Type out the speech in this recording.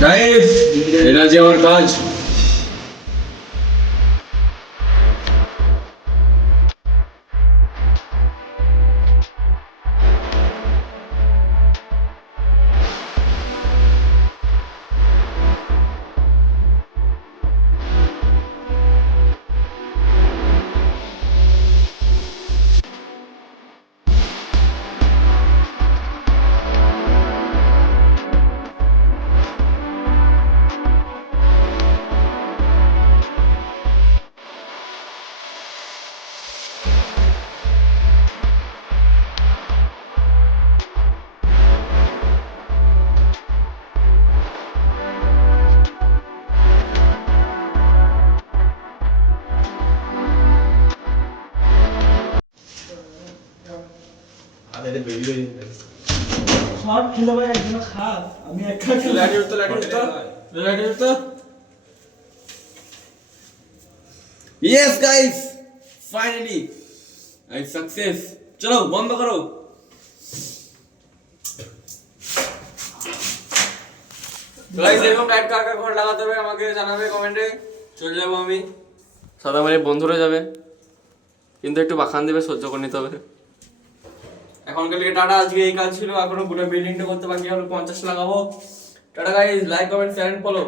সাহেব, এটা যে আমার কাজ। সব খেলে ভাই একজন খাস আমি একা খেলে লাঠি উঠতো। Yes guys, finally I'm success. চলো বন্ধ করো। গাইস, এরকম লাইট কার কার ঘর লাগাতে হবে আমাকে জানাবে কমেন্টে। চলে যাবো আমি। সাদা মানে বন্ধুরা যাবে, কিন্তু একটু বাখান দেবে, সহ্য করে নিতে হবে। এখন কালকে টাটা, আজকে এই কাজ ছিল, এখনো পুরো বিল্ডিংটা করতে বাকি, হলো 50 লাগাবো। Tata guys, like comment share and follow.